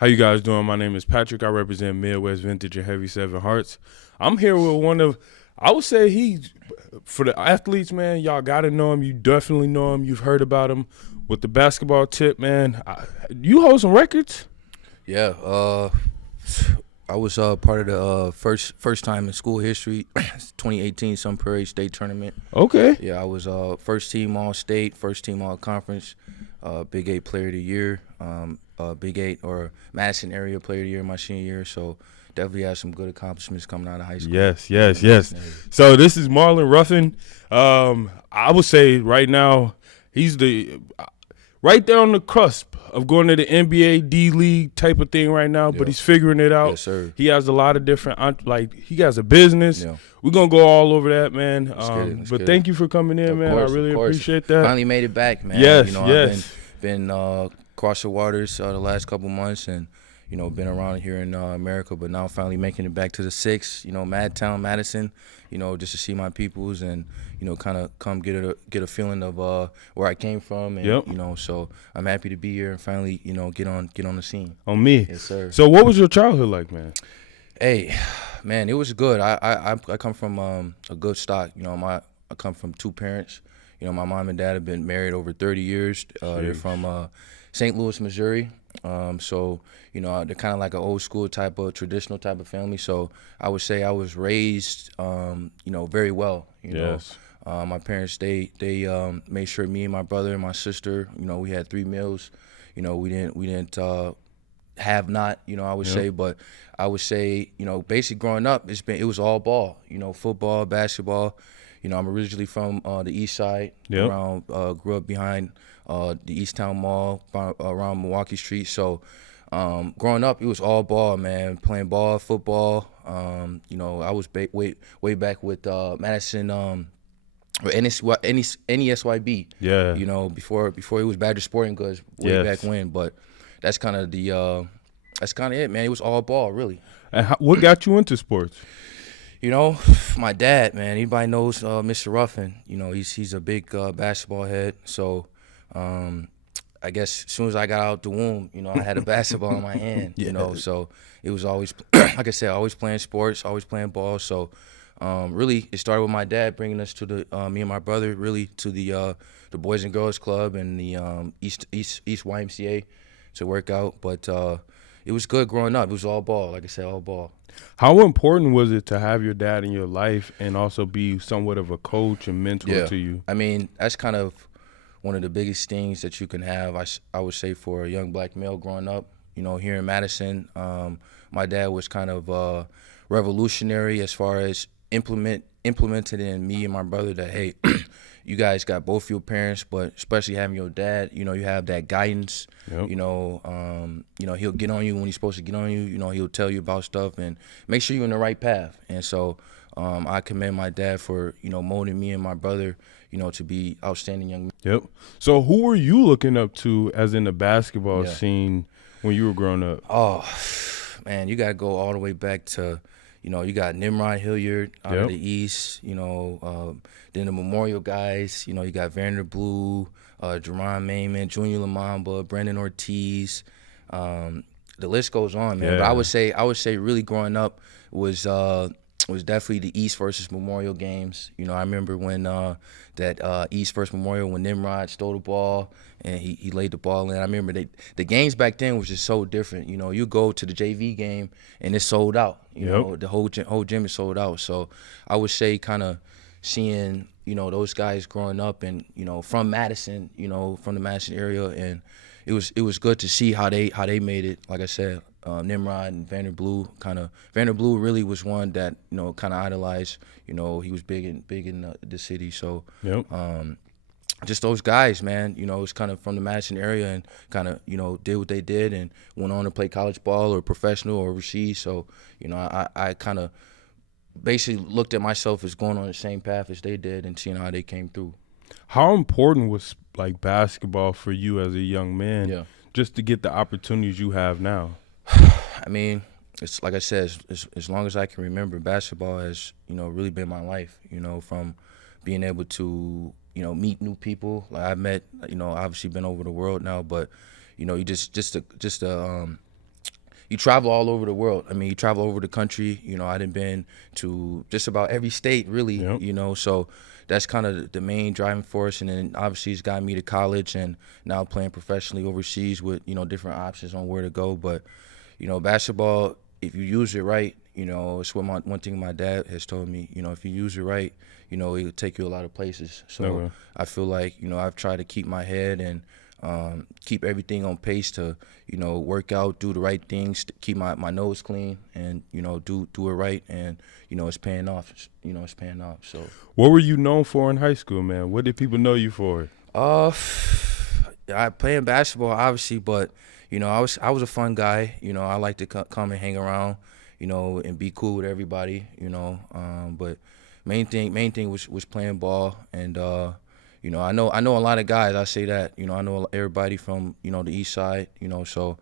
How you guys doing? My name is Patrick. I represent Midwest Vintage and Heavy Seven Hearts. I'm here with one of, I would say for the athletes, man, y'all got to know him. You definitely know him. You've heard about him. With the basketball tip, man, you hold some records? Yeah, I was part of the first time in school history, 2018 Sun Prairie State Tournament. Okay. Yeah, I was first team All State, first team All Conference, Big 8 Player of the Year, Big 8 or Madison Area Player of the Year my senior year. So definitely had some good accomplishments coming out of high school. Yes. So this is Marlon Ruffin. I would say right now he's right there on the cusp of going to the NBA, D-League type of thing right now, but he's figuring it out. Yes, sir. He has a lot of different, he has a business. Yeah. We're going to go all over that, man. But thank you for coming in, man. I really appreciate that. Finally made it back, man. Yes. I've been across the waters the last couple months and, been around here in America, but now finally making it back to the 6, Madtown, Madison, just to see my peoples and, kind of come get a feeling of where I came from. And, so I'm happy to be here and finally, get on the scene. On me. Yes, sir. So what was your childhood like, man? Hey, man, it was good. I come from a good stock. I come from 2 parents. My mom and dad have been married over 30 years. They're from St. Louis, Missouri. So, they're kind of like an old school type of traditional type of family. So I would say I was raised, very well. Yes. My parents, they made sure me and my brother and my sister, we had 3 meals. We didn't have not, I would say, but I would say, basically growing up, it was all ball, football, basketball. I'm originally from the east side, around grew up behind the Easttown Mall, around Milwaukee Street. So growing up, it was all ball, man, playing ball, football. I was way back with Madison or NESYB. Yeah. Before it was Badger Sporting Goods way back when. But that's kind of it, man. It was all ball, really. And what got you into sports? My dad, man. Anybody knows Mr. Ruffin? He's a big basketball head. So, I guess as soon as I got out the womb, I had a basketball in my hand. So it was always, like I said, always playing sports, always playing ball. So, really, it started with my dad bringing us to me and my brother, really to the Boys and Girls Club and the East YMCA to work out. But it was good growing up. It was all ball, like I said, all ball. How important was it to have your dad in your life and also be somewhat of a coach and mentor to you? I mean, that's kind of one of the biggest things that you can have, I would say, for a young black male growing up. Here in Madison, my dad was kind of revolutionary as far as implemented in me and my brother that, hey, you guys got both your parents, but especially having your dad, you have that guidance. Yep. He'll get on you when he's supposed to get on you. He'll tell you about stuff and make sure you're in the right path. And so I commend my dad for, molding me and my brother, to be outstanding young men. Yep. So who were you looking up to as in the basketball scene when you were growing up? Oh, man, you got to go all the way back to, you got Nimrod Hilliard out of the East, then the Memorial guys, you got Vander Blue, Jerron Mayman, Junior Lamamba, Brandon Ortiz. The list goes on, man. But I would say really growing up was definitely the East versus Memorial games. I remember when that East versus Memorial when Nimrod stole the ball and he laid the ball in. I remember the games back then was just so different. You go to the JV game and it's sold out. The whole gym is sold out. So I would say kind of seeing those guys growing up and from Madison, from the Madison area, and it was good to see how they made it. Like I said, Nimrod and Vander Blue Vander Blue really was one that kind of idolized. He was big in the city. So just those guys, man. It's kind of from the Madison area and kind of did what they did and went on to play college ball or professional or overseas. So I kind of basically looked at myself as going on the same path as they did and seeing how they came through. How important was like basketball for you as a young man, just to get the opportunities you have now? I mean, it's like I said, as long as I can remember, basketball has really been my life. From being able to meet new people. Like I've met obviously been over the world now, but you just you travel all over the world. I mean, you travel over the country. You know, I done been to just about every state, really. Yep. You know, so that's kind of the main driving force. And then obviously it's got me to college and now playing professionally overseas with, you know, different options on where to go. But, you know, basketball, if you use it right, you know, it's what one thing my dad has told me. You know, if you use it right, you know, it'll take you a lot of places. So Okay. I feel like, you know, I've tried to keep my head and keep everything on pace to, you know, work out, do the right things, to keep my nose clean, and, you know, do it right. And, you know, it's paying off. You know, it's paying off. So What were you known for in high school, man? What did people know you for? I playing basketball obviously, but you know, I was a fun guy. You know, I like to come and hang around, you know, and be cool with everybody. You know, but main thing was playing ball, and you know, I know a lot of guys. I say that, you know, I know everybody from, you know, the east side. You know, so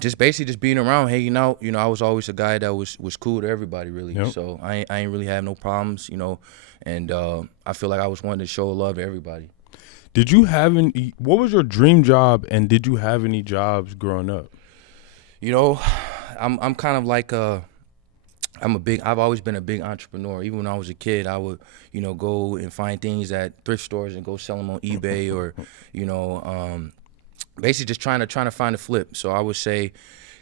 just basically just being around, hanging out. You know, I was always a guy that was cool to everybody, really. Yep. So I ain't really have no problems. You know, and I feel like I was wanting to show love to everybody. Did you have any? What was your dream job, and did you have any jobs growing up? You know, I'm kind of like I've always been a big entrepreneur. Even when I was a kid, I would, you know, go and find things at thrift stores and go sell them on eBay, or, you know, basically just trying to find a flip. So I would say,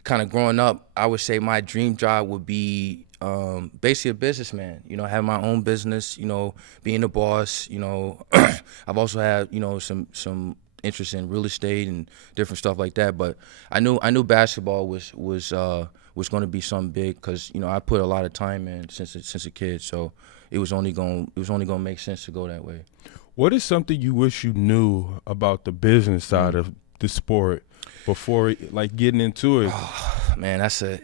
kind of growing up, I would say my dream job would be basically a businessman. You know, have my own business. You know, being a boss. You know, I've also had, you know, some interest in real estate and different stuff like that. But I knew basketball was going to be something big, because, you know, I put a lot of time in since a kid. So it was only going to make sense to go that way. What is something you wish you knew about the business side of the sport before, like, getting into it? Man, that's a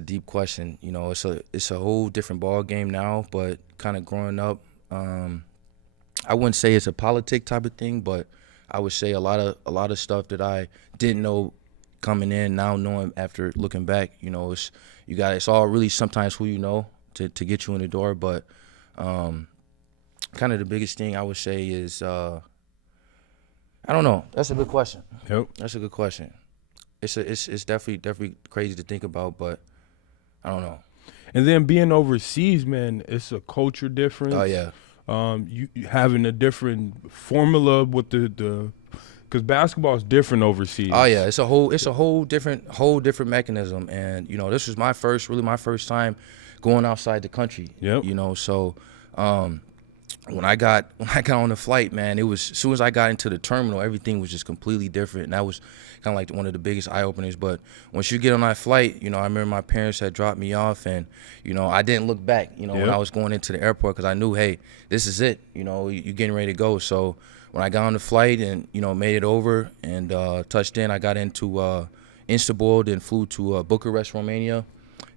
deep question. You know, it's a whole different ball game now. But kind of growing up, I wouldn't say it's a politic type of thing, but I would say a lot of stuff that I didn't know coming in, now knowing after looking back. You know, it's all really sometimes who you know to get you in the door. But kind of the biggest thing I would say is I don't know. That's a good question. Yep. That's a good question. It's definitely crazy to think about, but I don't know. And then being overseas, man, it's a culture difference. Oh yeah. You having a different formula with the because basketball is different overseas. Oh yeah, it's a whole different mechanism. And you know, this was my first time going outside the country. Yep. You know, so when I got on the flight, man, it was, as soon as I got into the terminal, everything was just completely different. And that was kind of like one of the biggest eye openers. But once you get on that flight, you know, I remember my parents had dropped me off, and you know, I didn't look back, you know, when I was going into the airport, because I knew, hey, this is it, you know, you're getting ready to go. So when I got on the flight and, you know, made it over and touched in, I got into Istanbul, then flew to Bucharest, Romania.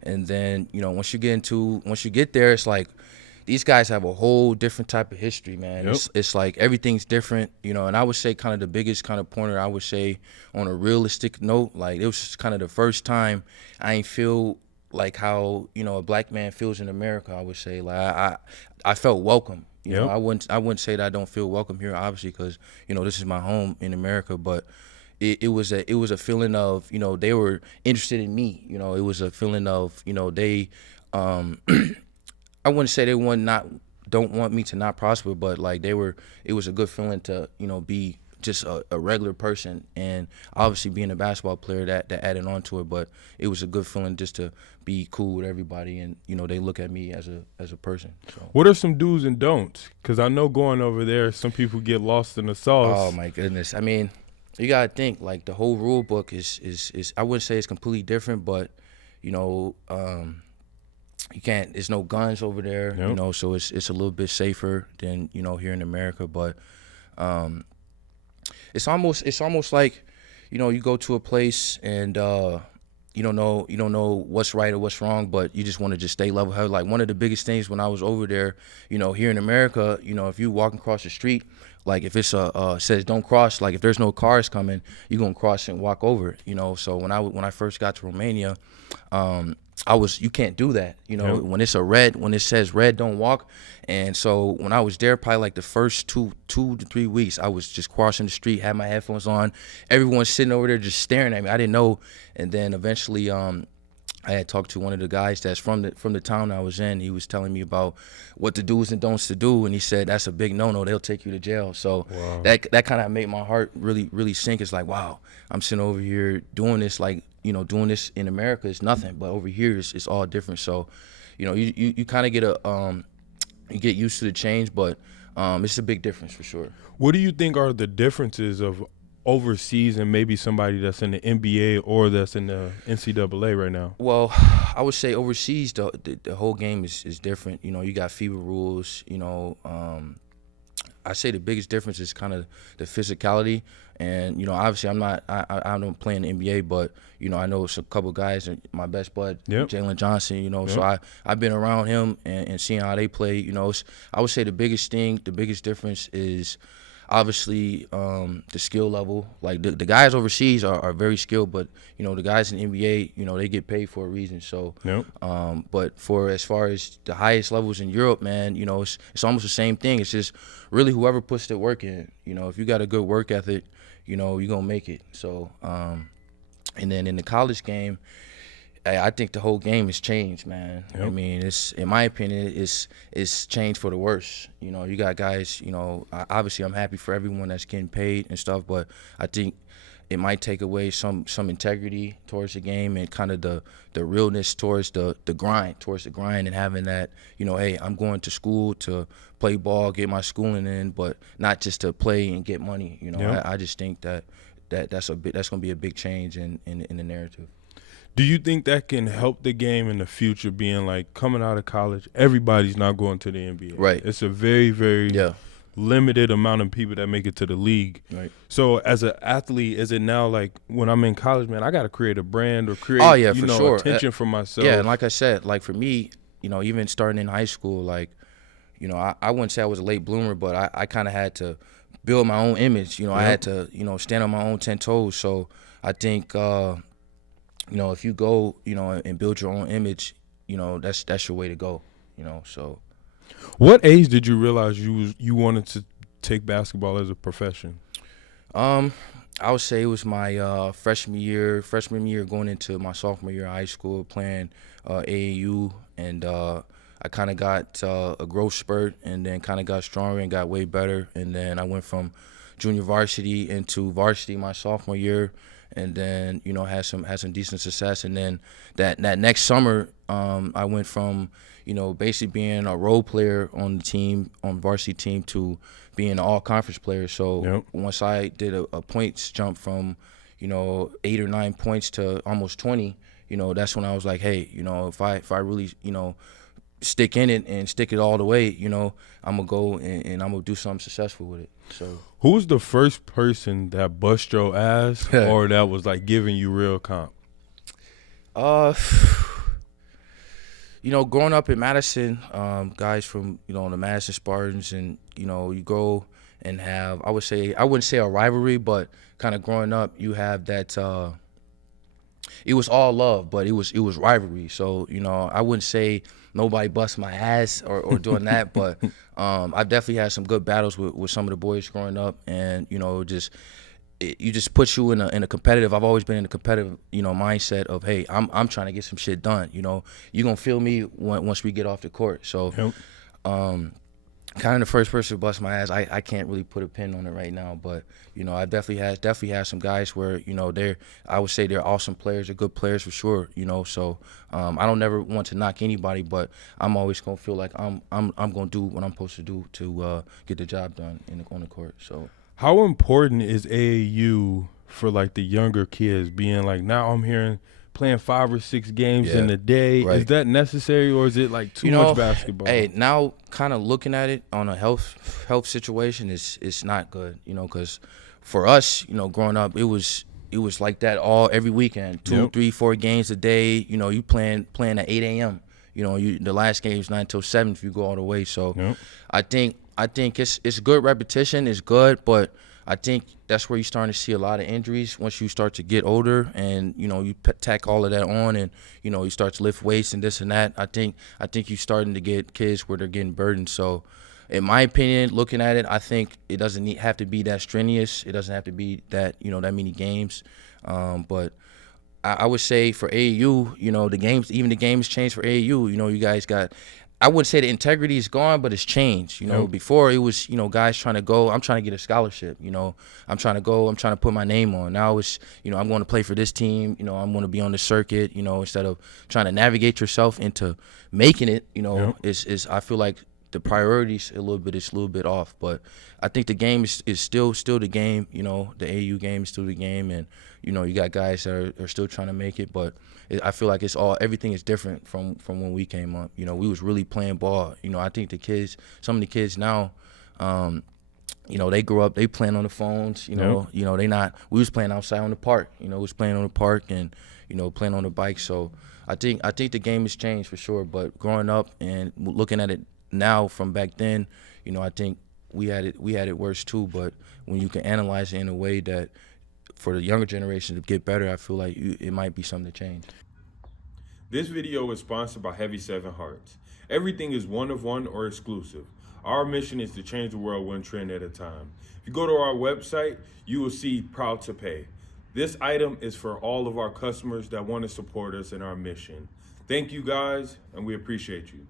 And then, you know, once you get there, it's like, these guys have a whole different type of history, man. Yep. It's like everything's different, you know. And I would say kind of the biggest kind of pointer, I would say, on a realistic note, like, it was kind of the first time I ain't feel like how, you know, a black man feels in America. I would say, like, I felt welcome. You know, I wouldn't say that I don't feel welcome here, obviously, because, you know, this is my home in America. But it was a feeling of, you know, they were interested in me. You know, it was a feeling of, you know, they I wouldn't say they don't want me to not prosper, but like it was a good feeling to, you know, be just a regular person, and obviously being a basketball player that added on to it. But it was a good feeling just to be cool with everybody, and, you know, they look at me as a person. So. What are some do's and don'ts? Because I know going over there, some people get lost in the sauce. Oh my goodness! I mean, you gotta think, like, the whole rule book is I wouldn't say it's completely different, but, you know, you can't. There's no guns over there, you know, so it's a little bit safer than, you know, here in America. But it's almost like, you know, you go to a place and you don't know what's right or what's wrong, but you just want to just stay level-headed. Like, one of the biggest things when I was over there, you know, here in America, you know, if you walking across the street, Like if it's says don't cross, like if there's no cars coming, you're gonna cross and walk over it, you know. So when I first got to Romania, you can't do that, you know. Yep. When it's a red, when it says red, don't walk. And so when I was there, probably like the first two to 3 weeks, I was just crossing the street, had my headphones on, everyone's sitting over there just staring at me. I didn't know. And then eventually, I had talked to one of the guys that's from the town I was in. He was telling me about what the do's and don'ts to do, and he said that's a big no-no. They'll take you to jail. So Wow. that kind of made my heart really sink. It's like, wow, I'm sitting over here doing this, like, you know, doing this in America is nothing, but over here it's all different. So, you know, you kind of get you get used to the change, but it's a big difference for sure. What do you think are the differences of overseas and maybe somebody that's in the NBA or that's in the NCAA right now? Well, I would say overseas, the whole game is different. You know, you got FIBA rules. You know, I say the biggest difference is kind of the physicality. And, you know, obviously I don't play in the NBA, but, you know, I know it's a couple guys, my best bud, Yep. Jalen Johnson, you know, Yep. so I've been around him and seeing how they play. You know, I would say the biggest difference is obviously the skill level. Like the guys overseas are very skilled, but, you know, the guys in the NBA, you know, they get paid for a reason. So, Yep. but for as far as the highest levels in Europe, man, you know, it's almost the same thing. It's just really whoever puts the work in. You know, if you got a good work ethic, you know, you're gonna make it. So, and then in the college game, I think the whole game has changed, man. Yep. I mean, in my opinion, it's changed for the worse. You know, you got guys, you know, obviously I'm happy for everyone that's getting paid and stuff, but I think it might take away some integrity towards the game and kind of the realness towards the grind, and having that, you know, hey, I'm going to school to play ball, get my schooling in, but not just to play and get money. You know, Yep. I just think that's going to be a big change in the narrative. Do you think that can help the game in the future, being like coming out of college, everybody's not going to the NBA? Right. It's a very, very Yeah. limited amount of people that make it to the league. Right. So as an athlete, is it now like when I'm in college, man, I got to create a brand or create, Oh, yeah, for sure. attention for myself? Yeah, and like I said, like for me, you know, even starting in high school, like, you know, I wouldn't say I was a late bloomer, but I kind of had to build my own image. You know, I Yep. had to, you know, stand on my own 10 toes. So I think, you know, if you go, you know, and build your own image, you know, that's your way to go, you know. So What age did you realize you wanted to take basketball as a profession? I would say it was my freshman year going into my sophomore year of high school, playing AAU, and I kind of got a growth spurt, and then kind of got stronger and got way better, and then I went from junior varsity into varsity my sophomore year, and then, you know, had some decent success, and then that next summer I went from, you know, basically being a role player on the team, on varsity team, to being an all-conference player. So Yep. once I did a points jump from, you know, 8 or 9 points to almost 20, you know, that's when I was like, hey, you know, if I really, you know, stick in it and stick it all the way, you know, I'm gonna go and I'm gonna do something successful with it. So Who was the first person that bust your ass or that was like giving you real comp? you know, growing up in Madison, guys from, you know, the Madison Spartans, and, you know, you go and have, I wouldn't say a rivalry, but kind of growing up, you have that, it was all love, but it was rivalry. So, you know, I wouldn't say nobody bust my ass or doing that, but I've definitely had some good battles with some of the boys growing up, and, you know, you just put you in a competitive. I've always been in a competitive, you know, mindset of, hey, I'm trying to get some shit done. You know, you're gonna feel me once we get off the court. So, Yep. kind of the first person to bust my ass. I can't really put a pin on it right now, but, you know, I definitely had some guys where, you know, I would say they're awesome players, they're good players for sure. You know, so I don't never want to knock anybody, but I'm always gonna feel like I'm gonna do what I'm supposed to do to get the job done on the court. So. How important is AAU for like the younger kids, being like, now I'm hearing playing 5 or 6 games in a day? Right. Is that necessary, or is it like too much basketball? Hey, now kind of looking at it on a health situation is not good, you know, because for us, you know, growing up, it was like that every weekend, 2, Yep. 3, 4 games a day. You know, you playing at 8 a.m. You know, the last game is 9 till 7 if you go all the way. So Yep. I think I think it's good repetition. It's good, but I think that's where you're starting to see a lot of injuries once you start to get older, and you tack all of that on, and you start to lift weights and this and that. I think you're starting to get kids where they're getting burdened. So, in my opinion, looking at it, I think it doesn't have to be that strenuous. It doesn't have to be that that many games, but I would say for AAU, the games changed for AAU. You guys got. I wouldn't say the integrity is gone, but it's changed. Before it was, guys trying to go. I'm trying to get a scholarship. I'm trying to go. I'm trying to put my name on. Now it's, I'm going to play for this team. I'm going to be on the circuit. Instead of trying to navigate yourself into making it. Is I feel like the priorities a little bit off. But I think the game is still the game. The AAU game is still the game, and you got guys that are still trying to make it, but I feel like everything is different from when we came up. We was really playing ball. I think some of the kids now, they grew up, they playing on the phones. They not. We was playing outside on the park. Was playing on the park and playing on the bike. So I think the game has changed for sure. But growing up and looking at it now from back then, I think we had it worse too. But when you can analyze it in a way that for the younger generation to get better, I feel like it might be something to change. This video is sponsored by Heavy 7 Hearts. Everything is one of one or exclusive. Our mission is to change the world one trend at a time. If you go to our website, you will see Proud to Pay. This item is for all of our customers that want to support us in our mission. Thank you guys, and we appreciate you.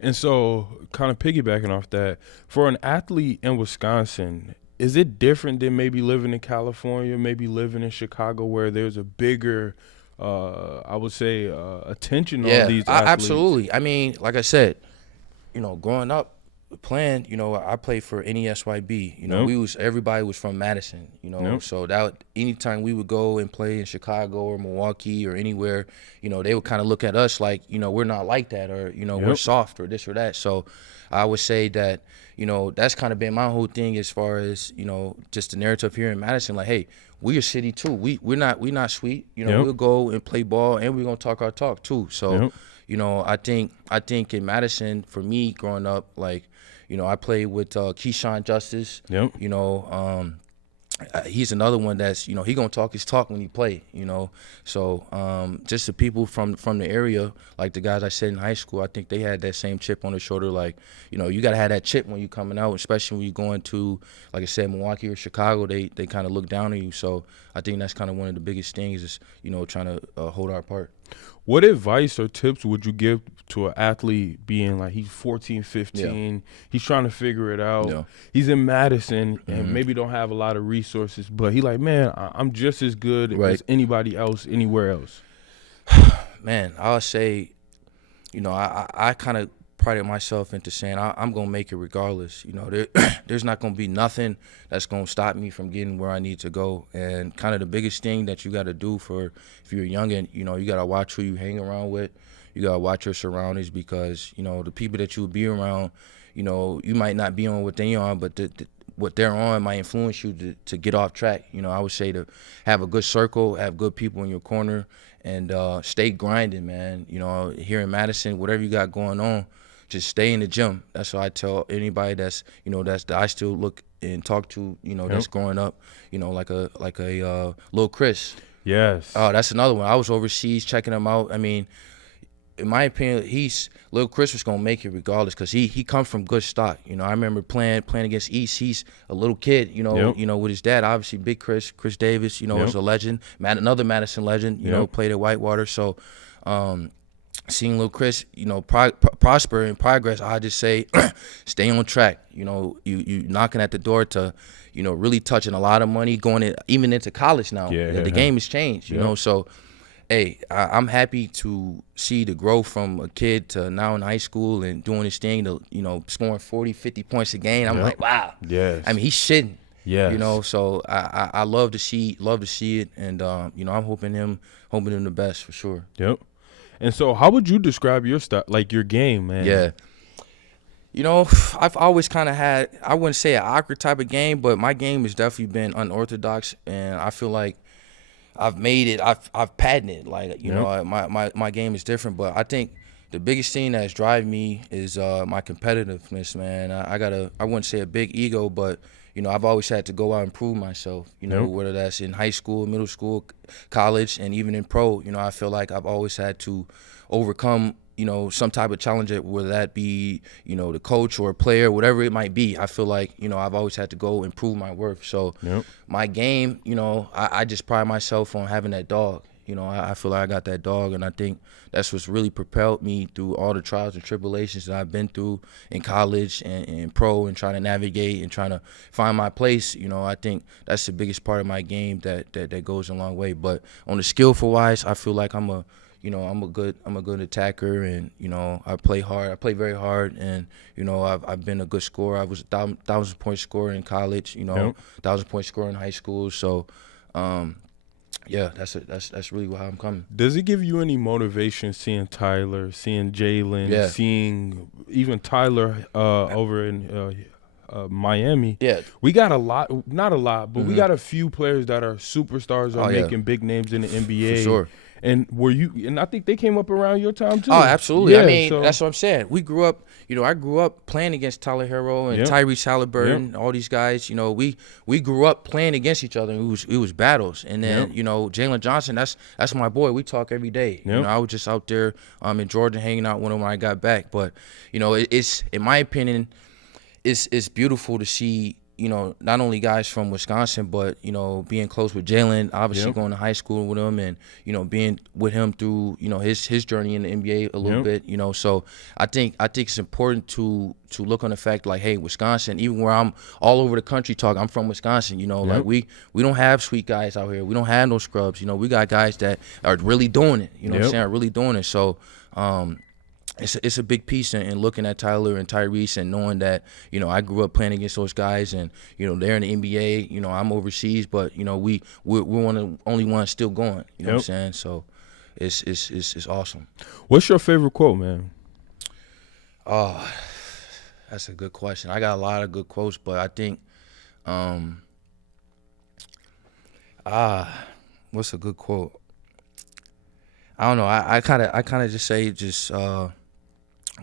And so, kind of piggybacking off that, for an athlete in Wisconsin, is it different than maybe living in California, maybe living in Chicago, where there's a bigger, I would say, attention on these athletes? Absolutely. I mean, like I said, growing up playing, I played for NESYB. Everybody was from Madison, so that anytime we would go and play in Chicago or Milwaukee or anywhere, they would kind of look at us like, we're not like that, or we're soft or this or that. So I would say that that's kind of been my whole thing as far as just the narrative here in Madison. Like, hey, we're a city too. We're not sweet. We'll go and play ball, and we're gonna talk our talk too. So I think in Madison, for me growing up, like I played with Keyshawn Justice. He's another one that's he gonna talk his talk when he play. So just the people from the area, like the guys I said in high school, I think they had that same chip on their shoulder. Like you gotta have that chip when you coming out, especially when you going to, like I said, Milwaukee or Chicago. They kind of look down on you. So I think that's kind of one of the biggest things is trying to hold our part. What advice or tips would you give to an athlete being like he's 14, 15, he's trying to figure it out, he's in Madison and maybe don't have a lot of resources, but he like, man, I'm just as good as anybody else anywhere else? Man, I'll say, I kind of prided myself into saying I'm going to make it regardless. There's not going to be nothing that's going to stop me from getting where I need to go. And kind of the biggest thing that you got to do if you're young, and you got to watch who you hang around with. You got to watch your surroundings, because the people that you will be around, you might not be on what they're on, but what they're on might influence you to get off track. I would say to have a good circle, have good people in your corner, and stay grinding, man. Here in Madison, whatever you got going on, just stay in the gym. That's what I tell anybody that's that I still look and talk to, that's growing up, like a little Chris. Yes. Oh, that's another one. I was overseas checking him out. I mean, in my opinion, Lil Chris was gonna make it regardless, because he comes from good stock. I remember playing against East. He's a little kid, with his dad. Obviously, Big Chris Davis, is a legend. Another Madison legend. Played at Whitewater. So, seeing Lil Chris, prosper and progress, I just say, stay on track. You knocking at the door to, really touching a lot of money, even into college now. The game has changed. So. Hey, I'm happy to see the growth from a kid to now in high school and doing his thing, to scoring 40, 50 points a game. I'm like, wow. Yes. I mean, he's shitting. Yeah. So I love to see it, and I'm hoping him the best for sure. Yep. And so, how would you describe your style, like your game, man? Yeah. I've always kind of had, I wouldn't say an awkward type of game, but my game has definitely been unorthodox, and I feel like I've made it. I've patented it. Like my game is different, but I think the biggest thing that's driving me is my competitiveness, man. I wouldn't say a big ego, but I've always had to go out and prove myself. Whether that's in high school, middle school, college, and even in pro. I feel like I've always had to overcome some type of challenge, whether that be the coach or a player, whatever it might be. I feel like I've always had to go and prove my worth. So my game, I just pride myself on having that dog. I feel like I got that dog, and I think that's what's really propelled me through all the trials and tribulations that I've been through in college and pro, and trying to navigate and trying to find my place. I think that's the biggest part of my game that goes a long way. But on the skillful wise, I feel like I'm a good attacker, and I play hard. I play very hard, and I've been a good scorer. I was a 1,000-point scorer in college. 1,000-point scorer in high school. So. Yeah, that's really how I'm coming. Does it give you any motivation seeing Tyler, seeing Jalen, seeing even Tyler over in Miami? Yeah. We got not a lot, but we got a few players that are superstars or making big names in the NBA. For sure. And and I think they came up around your time too. Oh, absolutely. Yeah, I mean, that's what I'm saying. We grew up, I grew up playing against Tyler Hero and Tyrese Halliburton, all these guys. We grew up playing against each other. It was battles. And then, Jalen Johnson, that's my boy. We talk every day. I was just out there in Georgia hanging out with him when I got back. But, it's, in my opinion, it's beautiful to see, not only guys from Wisconsin, but, being close with Jalen, obviously going to high school with him, and, being with him through, his journey in the NBA a little bit, So I think it's important to look on the fact, like, hey, Wisconsin, even where I'm all over the country I'm from Wisconsin, like we don't have sweet guys out here. We don't have no scrubs. We got guys that are really doing it, what I'm saying, are really doing it. So, it's a big piece in looking at Tyler and Tyrese and knowing that, I grew up playing against those guys, and, they're in the NBA, I'm overseas, but, we're one of the only ones still going, you know what I'm saying? So it's awesome. What's your favorite quote, man? Oh, that's a good question. I got a lot of good quotes, but I think, what's a good quote? I don't know. I kind of just say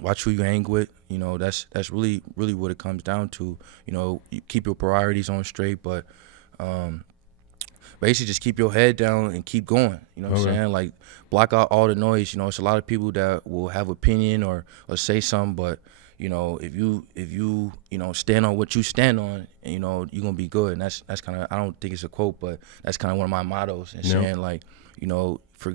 watch who you hang with. That's really what it comes down to. You keep your priorities on straight, but basically just keep your head down and keep going. You know what I'm saying? Like, block out all the noise. It's a lot of people that will have opinion or say something, but if you stand on what you stand on, you're gonna be good. And that's kind of, I don't think it's a quote, but that's kind of one of my mottos. And saying, like,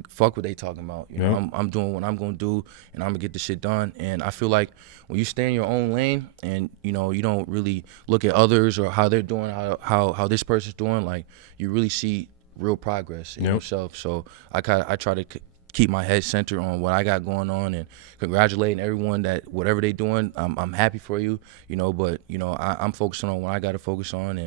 fuck what they talking about. I'm doing what I'm gonna do, and I'm gonna get the shit done. And I feel like when you stay in your own lane, and you don't really look at others or how they're doing, how this person's doing, like, you really see real progress in yourself. So I try to keep my head centered on what I got going on, and congratulating everyone that whatever they doing, I'm happy for you, but I'm focusing on what I got to focus on,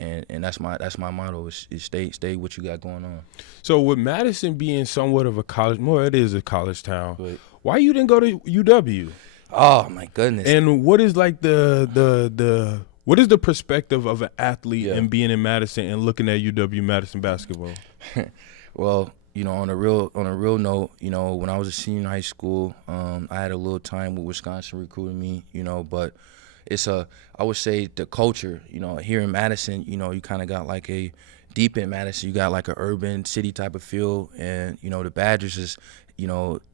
and that's my motto is stay what you got going on. So with Madison being somewhat of a college, it is a college town. Right. Why you didn't go to UW? Oh my goodness! And what is like what is the perspective of an athlete and being in Madison and looking at UW-Madison basketball? Well, on a real note, when I was a senior in high school, I had a little time with Wisconsin recruiting me, but I would say the culture, here in Madison, you kind of got like deep in Madison, you got like an urban city type of feel, and, the Badgers is,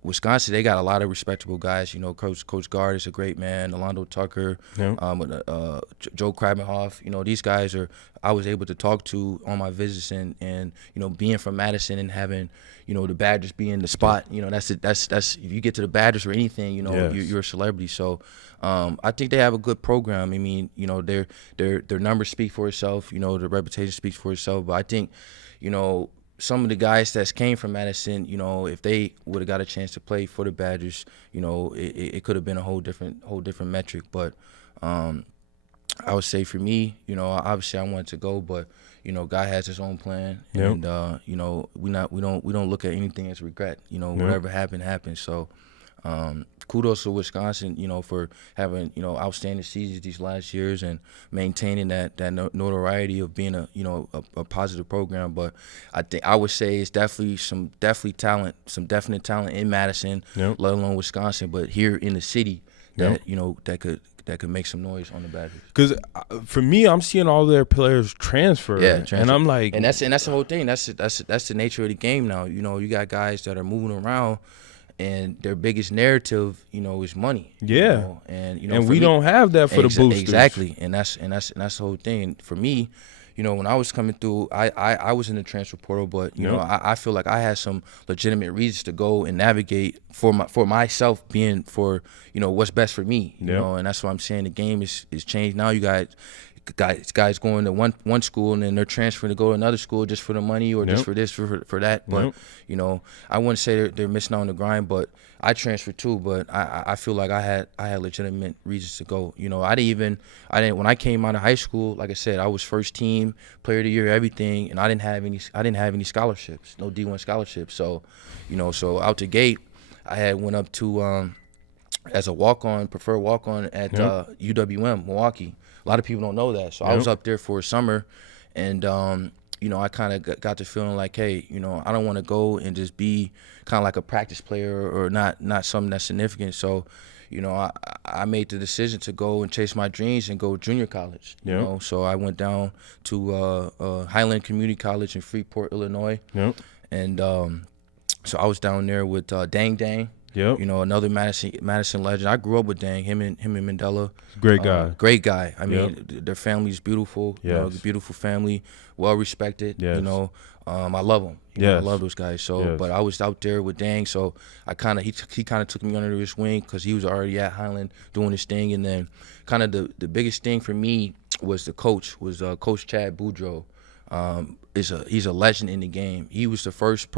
Wisconsin, they got a lot of respectable guys. Coach Gard is a great man. Orlando Tucker, Joe Krabenhoff. These guys I was able to talk to on my visits, and being from Madison and having the Badgers being the spot. That's if you get to the Badgers or anything, you're a celebrity. So I think they have a good program. I mean, their numbers speak for itself. Their reputation speaks for itself. But I think some of the guys that came from Madison, if they would have got a chance to play for the Badgers, it could have been a whole different metric. But I would say for me, obviously I wanted to go, but God has His own plan, and we don't look at anything as regret. Whatever happened. So Kudos to Wisconsin, for having, outstanding seasons these last years and maintaining that notoriety of being a positive program. But I would say it's definitely definite talent in Madison, Yep. let alone Wisconsin, but here in the city that Yep. that could make some noise on the Badgers. Because for me, I'm seeing all their players transfer, Transfer. and I'm like, and that's the whole thing. That's the nature of the game now. You got guys that are moving around, and their biggest narrative, is money. Yeah. And and for we me, don't have that for the boosters. exactly, and that's the whole thing. For me, when I was coming through, I was in the transfer portal, but I feel like I had some legitimate reasons to go and navigate for myself, being for what's best for me. And that's what I'm saying. The game is changed now. You guys going to one school and then they're transferring to go to another school just for the money or just for this for that. But I wouldn't say they're missing out on the grind, but I transferred too. But I feel like I had legitimate reasons to go. I didn't when I came out of high school, like I said, I was first team, player of the year, everything, and I didn't have any scholarships, no D1 scholarships. So so out the gate, I had went up to as a preferred walk-on at UWM, Milwaukee. A lot of people don't know that. So I was up there for a summer, and I kind of got the feeling like, hey, I don't want to go and just be kind of like a practice player or not something that's significant. So, I made the decision to go and chase my dreams and go junior college. So I went down to Highland Community College in Freeport, Illinois. And so I was down there with Dang Dang. Another Madison legend. I grew up with Dang, him and Mandela. Great guy. Great guy. I mean, their family's beautiful. Yes. Beautiful family, well respected. Yes. I love them. Yes. I love those guys. So, but I was out there with Dang, so he kind of took me under his wing because he was already at Highland doing his thing, and then kind of the biggest thing for me was the coach, Coach Chad Boudreaux. He's a legend in the game. He was the first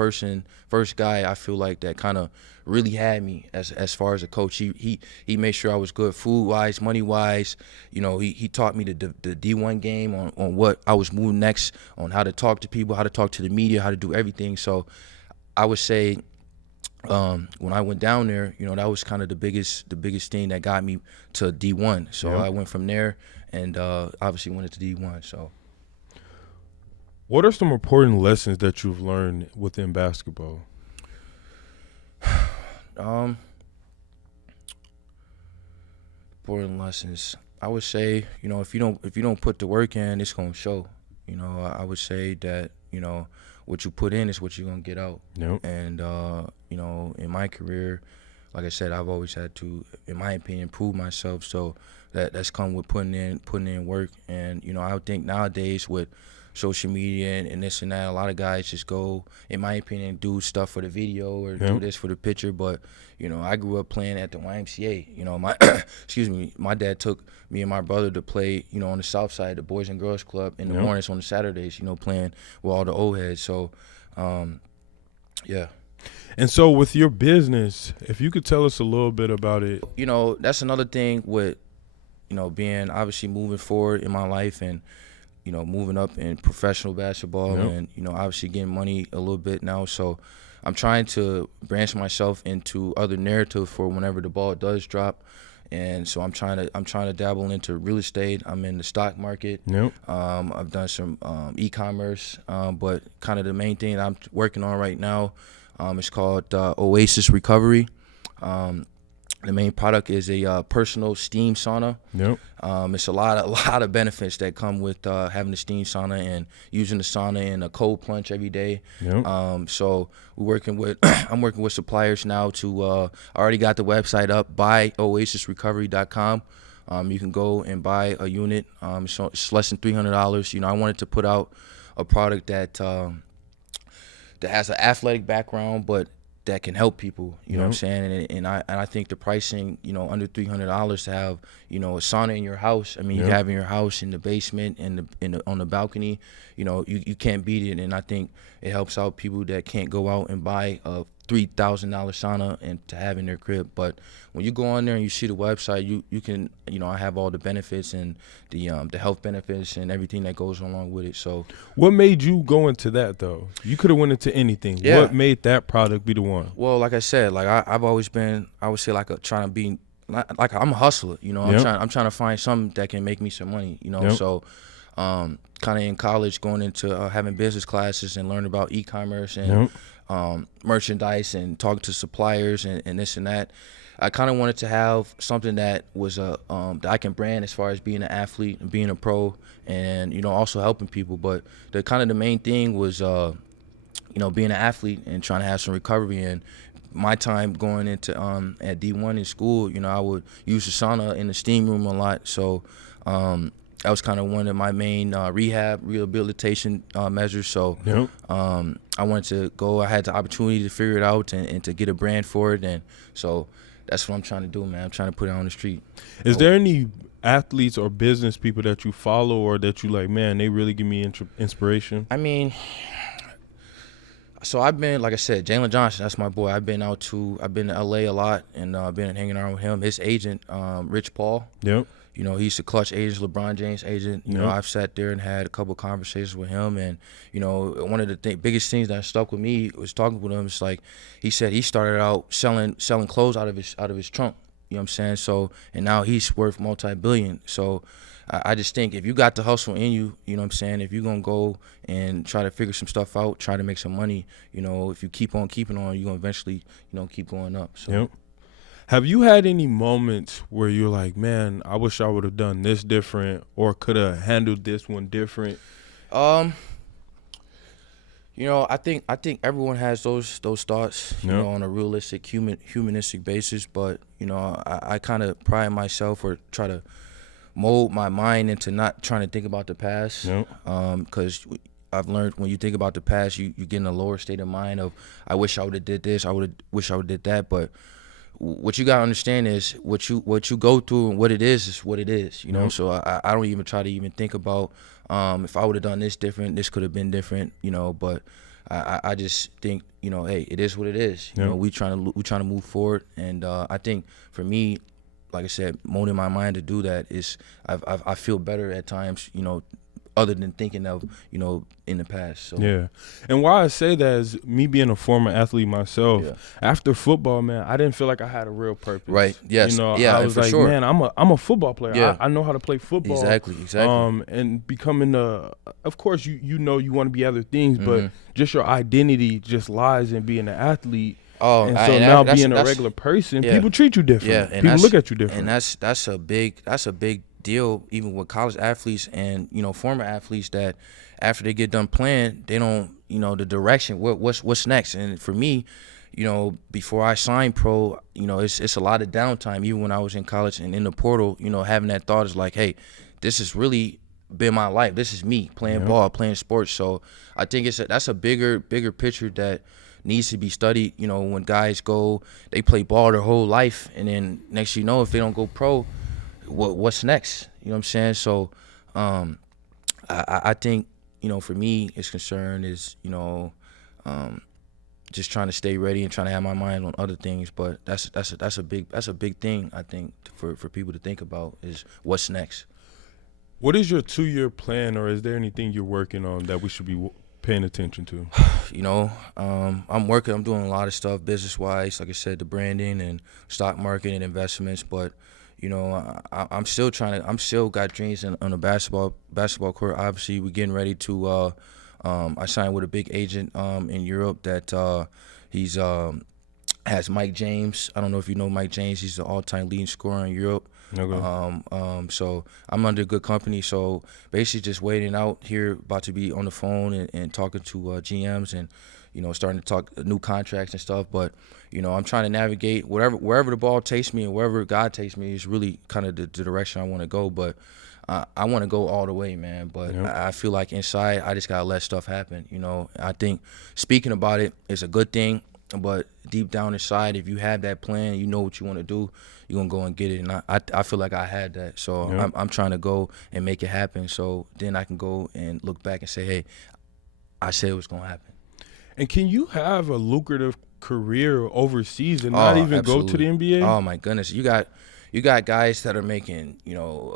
guy I feel like that kind of really had me as far as a coach. He made sure I was good food wise, money wise. He taught me the D1 game on what I was moving next, on how to talk to people, how to talk to the media, how to do everything. So I would say when I went down there, that was kind of the biggest thing that got me to D1. So I went from there and obviously went into D1. So. What are some important lessons that you've learned within basketball? Important lessons. I would say, if you don't put the work in, it's gonna show. I would say that, what you put in is what you're gonna get out. And in my career, like I said, I've always had to, in my opinion, prove myself. So that's come with putting in work. And I would think nowadays with social media and this and that, a lot of guys just go, in my opinion, do stuff for the video or do this for the picture. But I grew up playing at the YMCA. My dad took me and my brother to play on the south side, the Boys and Girls Club, in the mornings on the Saturdays, playing with all the old heads. So And so with your business, if you could tell us a little bit about it. That's another thing with being obviously moving forward in my life and moving up in professional basketball and, obviously getting money a little bit now. So I'm trying to branch myself into other narratives for whenever the ball does drop. And so I'm trying to dabble into real estate. I'm in the stock market. I've done some e-commerce, but kind of the main thing I'm working on right now is called Oasis Recovery. The main product is a personal steam sauna. It's a lot of benefits that come with having the steam sauna and using the sauna in a cold plunge every day. So I'm working with suppliers now to I already got the website up, buyoasisrecovery.com. You can go and buy a unit. It's less than $300. I wanted to put out a product that has an athletic background, but that can help people, you know what I'm saying? And I think the pricing, under $300 to have, a sauna in your house. I mean, you have in your house, in the basement, and on the balcony, you can't beat it. And I think it helps out people that can't go out and buy a $3,000 sauna and to have in their crib. But when you go on there and you see the website, you can, I have all the benefits and the health benefits and everything that goes along with it. So what made you go into that though? You could have went into anything. Yeah. What made that product be the one? Well, like I said, like I've always been, I would say trying to be like I'm a hustler. Yep. I'm trying to find something that can make me some money. Yep. So kind of in college, going into having business classes and learning about e-commerce and merchandise and talking to suppliers and this and that. I kind of wanted to have something that was that I can brand as far as being an athlete and being a pro and also helping people. But the main thing was being an athlete and trying to have some recovery. And my time going into at D1 in school, I would use the sauna in the steam room a lot. So that was kind of one of my main rehabilitation measures. So I wanted to go. I had the opportunity to figure it out and to get a brand for it. And so that's what I'm trying to do, man. I'm trying to put it on the street. Is there any athletes or business people that you follow or that you like, man, they really give me inspiration? I mean, so I've been, like I said, Jalen Johnson, that's my boy. I've been to LA a lot and been hanging around with him. His agent, Rich Paul. Yep. He's the Clutch agent, LeBron James agent. I've sat there and had a couple of conversations with him. And, one of the biggest things that stuck with me was talking with him. It's like he said he started out selling clothes out of his trunk. You know what I'm saying? So, and now he's worth multi-billion. So I just think if you got the hustle in you, you know what I'm saying, if you're going to go and try to figure some stuff out, try to make some money, if you keep on keeping on, you're going to eventually, keep going up. So. Yep. Have you had any moments where you're like, man, I wish I would have done this different or could have handled this one different? I think everyone has those thoughts, on a realistic humanistic basis. But I kind of pride myself or try to mold my mind into not trying to think about the past. Because I've learned when you think about the past, you get in a lower state of mind of I wish I would have did this, wish I would have did that. But what you gotta understand is what you go through and what it is what it is. So I don't even try to even think about if I would have done this different, this could have been different. But I just think hey, it is what it is. We trying to move forward, and I think for me, like I said, molding my mind to do that is I feel better at times. Other than thinking of, in the past. So. Yeah. And why I say that is me being a former athlete myself, after football, man, I didn't feel like I had a real purpose. Right. Yes. I was like, man, I'm a football player. Yeah. I know how to play football. Exactly. And becoming of course, you want to be other things, but just your identity just lies in being an athlete. Oh, and so now being a regular person, people treat you different. Yeah, and people look at you different. And that's a big deal, even with college athletes and former athletes, that after they get done playing, they don't the direction what's next. And for me, before I signed pro, it's a lot of downtime. Even when I was in college and in the portal, having that thought is like, hey, this has really been my life. This is me playing ball, playing sports. So I think that's a bigger picture that needs to be studied. When guys they play ball their whole life, and then next if they don't go pro, what's next? You know what I'm saying? So I think, for me, it's concerned is, just trying to stay ready and trying to have my mind on other things. But that's a big thing, I think, for people to think about is what's next. What is your 2-year plan, or is there anything you're working on that we should be paying attention to? I'm doing a lot of stuff business-wise, like I said, the branding and stock market and investments, but I'm still got dreams on a basketball court. Obviously, we're getting ready to I signed with a big agent in Europe that he's has Mike James. I don't know if you know Mike James. He's the all-time leading scorer in Europe. Okay. So I'm under good company. So basically just waiting out here, about to be on the phone and talking to GMs and, starting to talk new contracts and stuff. But, I'm trying to navigate wherever the ball takes me and wherever God takes me is really kind of the direction I want to go. But I want to go all the way, man. But I feel like inside I just got to let stuff happen. I think speaking about it is a good thing. But deep down inside, if you have that plan, you know what you want to do, you're going to go and get it. And I feel like I had that. So I'm trying to go and make it happen. So then I can go and look back and say, hey, I said it was going to happen. And can you have a lucrative career overseas and not even go to the NBA? Oh my goodness, you got guys that are making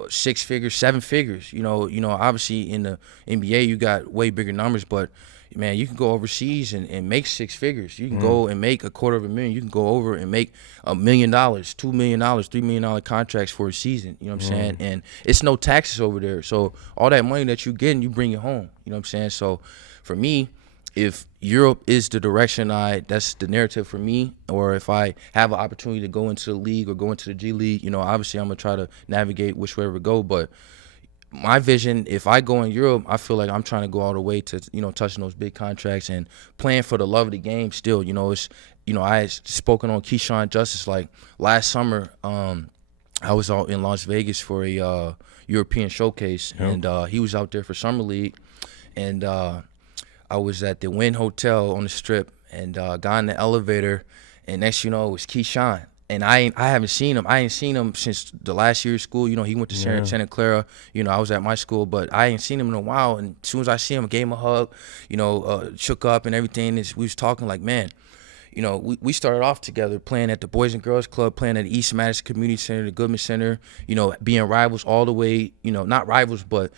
6 figures, 7 figures. Obviously in the NBA you got way bigger numbers, but man, you can go overseas and make 6 figures. You can go and make $250,000. You can go over and make $1 million, $2 million, $3 million contracts for a season. You know what I'm saying? And it's no taxes over there. So all that money that you're getting, you bring it home. You know what I'm saying? So for me, if Europe is the direction that's the narrative for me, or if I have an opportunity to go into the league or go into the G League, obviously I'm gonna try to navigate which way we go. But my vision, if I go in Europe, I feel like I'm trying to go all the way to, touching those big contracts and playing for the love of the game still. It's, I had spoken on Keyshawn Justice, like last summer, I was out in Las Vegas for a European showcase, and he was out there for Summer League, and I was at the Wynn Hotel on the Strip, and got in the elevator, and next it was Keyshawn. And I haven't seen him. I ain't seen him since the last year of school. He went to Santa Clara. I was at my school, but I ain't seen him in a while. And as soon as I see him, I gave him a hug, shook up and everything. We was talking like, man, we started off together playing at the Boys and Girls Club, playing at the East Madison Community Center, the Goodman Center, being rivals all the way, not rivals, but,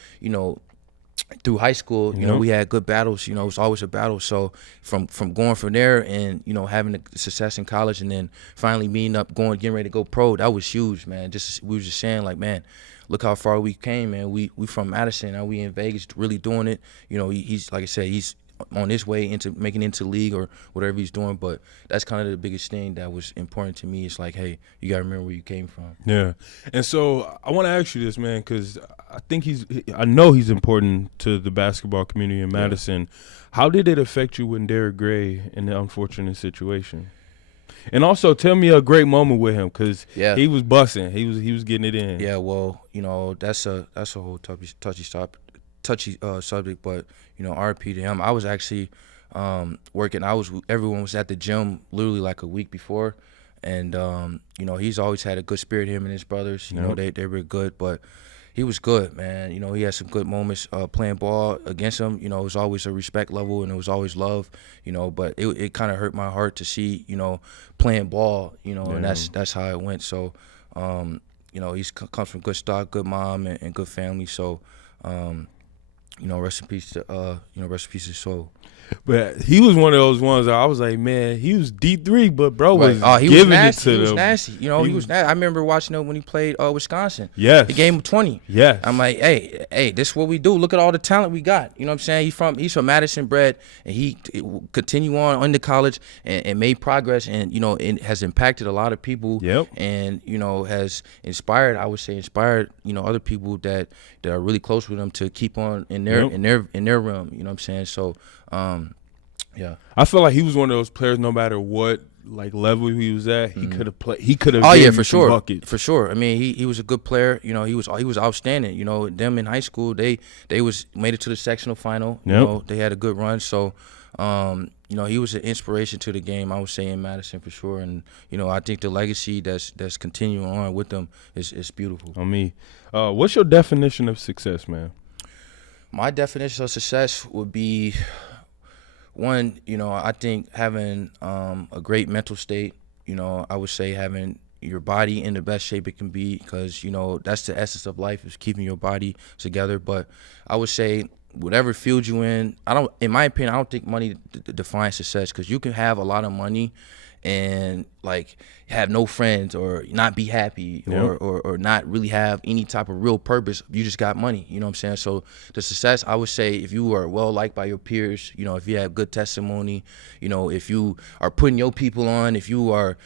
through high school, we had good battles. It was always a battle. So from going from there and having the success in college, and then finally meeting up, getting ready to go pro, that was huge, man. We was just saying like, man, look how far we came, man. We from Madison, now we in Vegas, really doing it. He's like I said, he's on his way into making it into the league or whatever he's doing. But that's kind of the biggest thing that was important to me. It's like, hey, you got to remember where you came from. Yeah. And so I want to ask you this, man, because I know he's important to the basketball community in Madison. Yeah. How did it affect you when Derek Gray in the unfortunate situation? And also tell me a great moment with him, because he was busting. He was getting it in. Yeah, well, that's a whole touchy subject, but RP to him. I was actually working. Everyone was at the gym literally like a week before, and he's always had a good spirit. Him and his brothers, they were good, but he was good, man. He had some good moments playing ball against him. It was always a respect level, and it was always love. But it kind of hurt my heart to see playing ball. And that's how it went. So he's comes from good stock, good mom, and good family. So. Rest in peace to rest in peace to his soul. But he was one of those ones that I was like, man, he was D3, but bro was he giving was nasty. it to he was them. nasty. He was nasty. I remember watching him when he played Wisconsin. Yes. He gave him 20. Yes. I'm like, hey, this is what we do. Look at all the talent we got. You know what I'm saying? He's from Madison bred, and he continue on into college and made progress, and it has impacted a lot of people. Yep. And has inspired, I would say, other people that are really close with him to keep on in their realm. You know what I'm saying? So yeah, I feel like he was one of those players. No matter what level he was at, he could have played. He could have. Oh yeah, for sure, buckets. For sure. I mean, he was a good player. He was outstanding. Them in high school, they made it to the sectional final. Yep. They had a good run. So, he was an inspiration to the game. I would say in Madison for sure. And I think the legacy that's continuing on with them is beautiful. On me, what's your definition of success, man? My definition of success would be, one, I think having a great mental state. I would say having your body in the best shape it can be, because that's the essence of life, is keeping your body together. But I would say whatever field you in my opinion, I don't think money defines success, because you can have a lot of money and have no friends, or not be happy, or not really have any type of real purpose. You just got money. You know what I'm saying? So the success, I would say, if you are well liked by your peers, if you have good testimony, if you are putting your people on, if you are,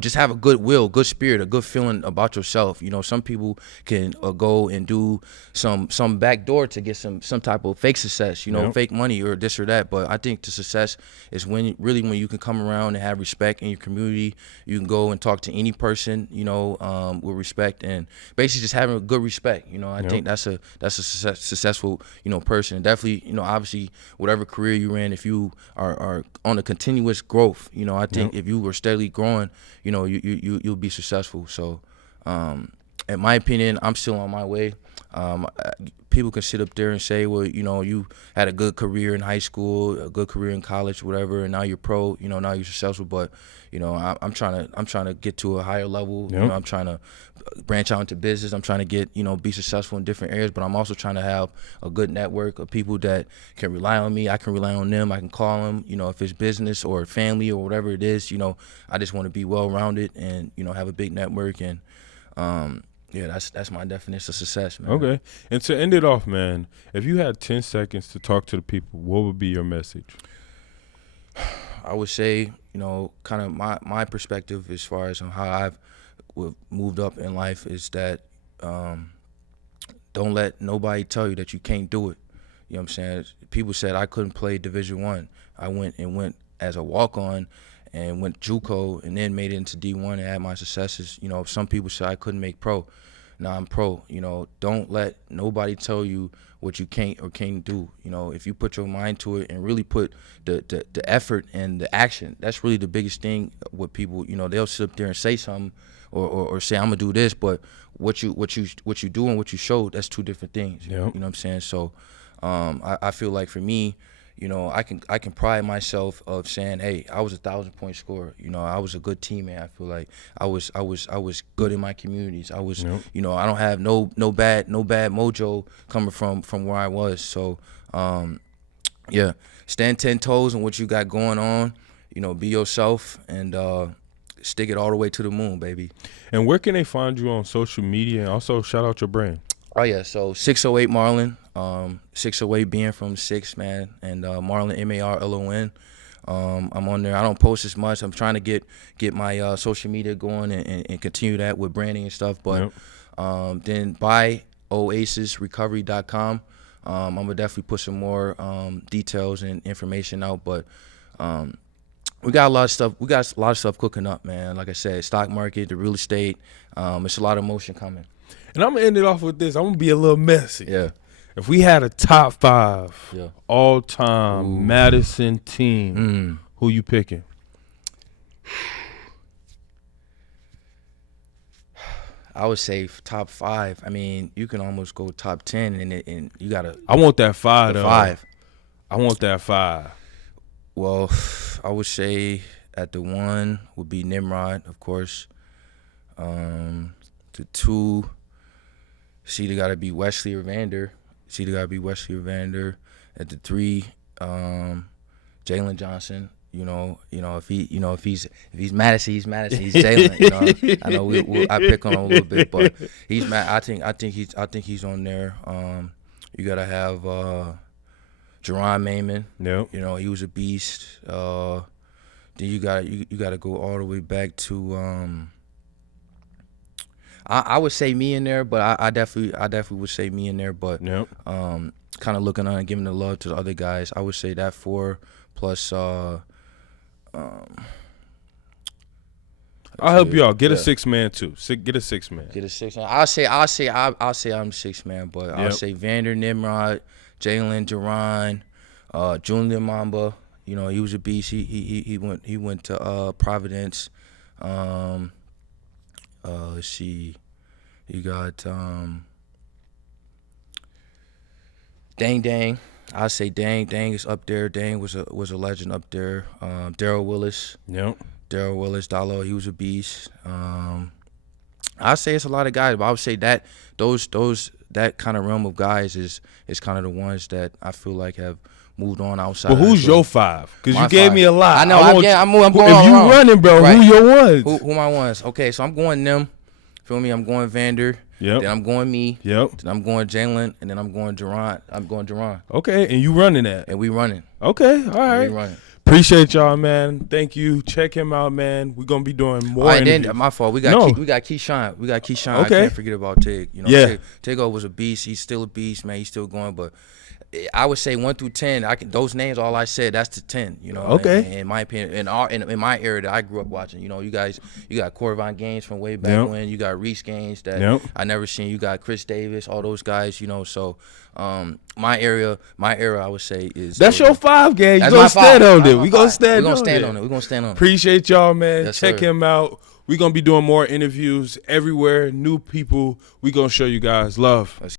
just have a good will, good spirit, a good feeling about yourself. Some people can go and do some back door to get some type of fake success, fake money or this or that. But I think the success is when you can come around and have respect in your community. You can go and talk to any person, with respect, and basically just having a good respect. I think that's a successful, person. And definitely, obviously, whatever career you're in, if you are on a continuous growth, I think if you were steadily growing, you'll be successful. So, in my opinion, I'm still on my way. people can sit up there and say, well, you know, you had a good career in high school, a good career in college, whatever, and now you're pro. You know, now you're successful. But you know, I'm trying to get to a higher level. Yep. You know, I'm trying to branch out into business. I'm trying to get, you know, be successful in different areas. But I'm also trying to have a good network of people that can rely on me. I can rely on them. I can call them. You know, if it's business or family or whatever it is. You know, I just want to be well rounded and, you know, have a big network. And yeah, that's my definition of success, man. Okay. And to end it off, man, if you had 10 seconds to talk to the people, what would be your message? I would say, you know, kind of my perspective as far as how I've moved up in life is that don't let nobody tell you that you can't do it. You know what I'm saying? People said I couldn't play Division I. I went as a walk-on and went JUCO and then made it into D1 and had my successes. You know, some people said I couldn't make pro. Now I'm pro. You know, don't let nobody tell you what you can't or can't do. You know, if you put your mind to it and really put the effort and the action, that's really the biggest thing with people. You know, they'll sit up there and say something or say I'm gonna do this, but what you do and what you show, that's two different things. Yep. You know what I'm saying? So I feel like for me, you know, I can pride myself of saying, hey, I was a 1,000-point scorer. You know, I was a good teammate. I feel like I was good in my communities. I was, Yep. you know, I don't have no bad mojo coming from where I was. So, yeah, stand 10 toes on what you got going on. You know, be yourself and stick it all the way to the moon, baby. And where can they find you on social media? And also shout out your brand. Oh yeah, so 608 Marlon, 608 being from 6, man, and Marlon Marlon. I'm on there. I don't post as much. I'm trying to get my social media going and continue that with branding and stuff. But then buy oasisrecovery.com. I'm gonna definitely put some more details and information out. But we got a lot of stuff. We got a lot of stuff cooking up, man. Like I said, stock market, the real estate. It's a lot of motion coming. And I'm going to end it off with this. I'm going to be a little messy. Yeah. If we had a top 5 Yeah. all-time Madison team, who you picking? I would say top 5. I mean, you can almost go top 10, and you gotta. I want that 5, though. 5. I want that 5. Well, I would say at the 1 would be Nimrod, of course. The 2, it's either got to be Wesley or Vander. At the 3, Jalen Johnson. You know, if he's Madison, he's Madison. He's Jalen. You know, I know I pick on him a little bit, but he's mad. I think he's on there. You gotta have Jerron Mayman. Yep. You know, he was a beast. Then you gotta go all the way back to I would say me in there, but I definitely would say me in there, but Yep. kind of looking on and giving the love to the other guys. I would say that 4 plus I'll help you out. Get a yeah. 6-man too. Get a 6-man. Get a 6-man. I'll say I'm 6-man, but I'll Yep. say Vander, Nimrod, Jalen, Jerron, Julian Mamba. You know, he was a beast. He went to Providence. Let's see. You got Dang. I say Dang is up there. Dang was a legend up there. Daryl Willis, Dalo, he was a beast. I say it's a lot of guys, but I would say that that kind of realm of guys is kind of the ones that I feel like have moved on outside. But who's your 5? Because you gave 5. me a lot. I know. I'm going if you around. running, bro, Right. who your ones? Who my ones? Okay, so I'm going them. Feel me? I'm going Vander. Yep. Then I'm going me. Yep. Then I'm going Jalen, and then I'm going Jerron. Okay, and you running that. And we running. Okay, all right. We running. Appreciate y'all, man. Thank you. Check him out, man. We're gonna be doing more. All right, then interviews. my fault. We got Keyshawn. Okay. I can't forget about Tig. You know, Yeah. Tigo was a beast. He's still a beast, man. He's still going, but I would say 1 through 10. Those names. All I said. That's the 10. You know. Okay. In my opinion, in my era that I grew up watching. You know, you got Corvon Gaines from way back when. You got Reese Gaines that I never seen. You got Chris Davis. All those guys. You know. So my era. I would say is That's your 5 game. You gonna stand on it. We gonna stand on it. We're gonna stand on it. Appreciate y'all, man. Yes, Check sir. him out. We're gonna be doing more interviews everywhere. New people. We gonna show you guys love.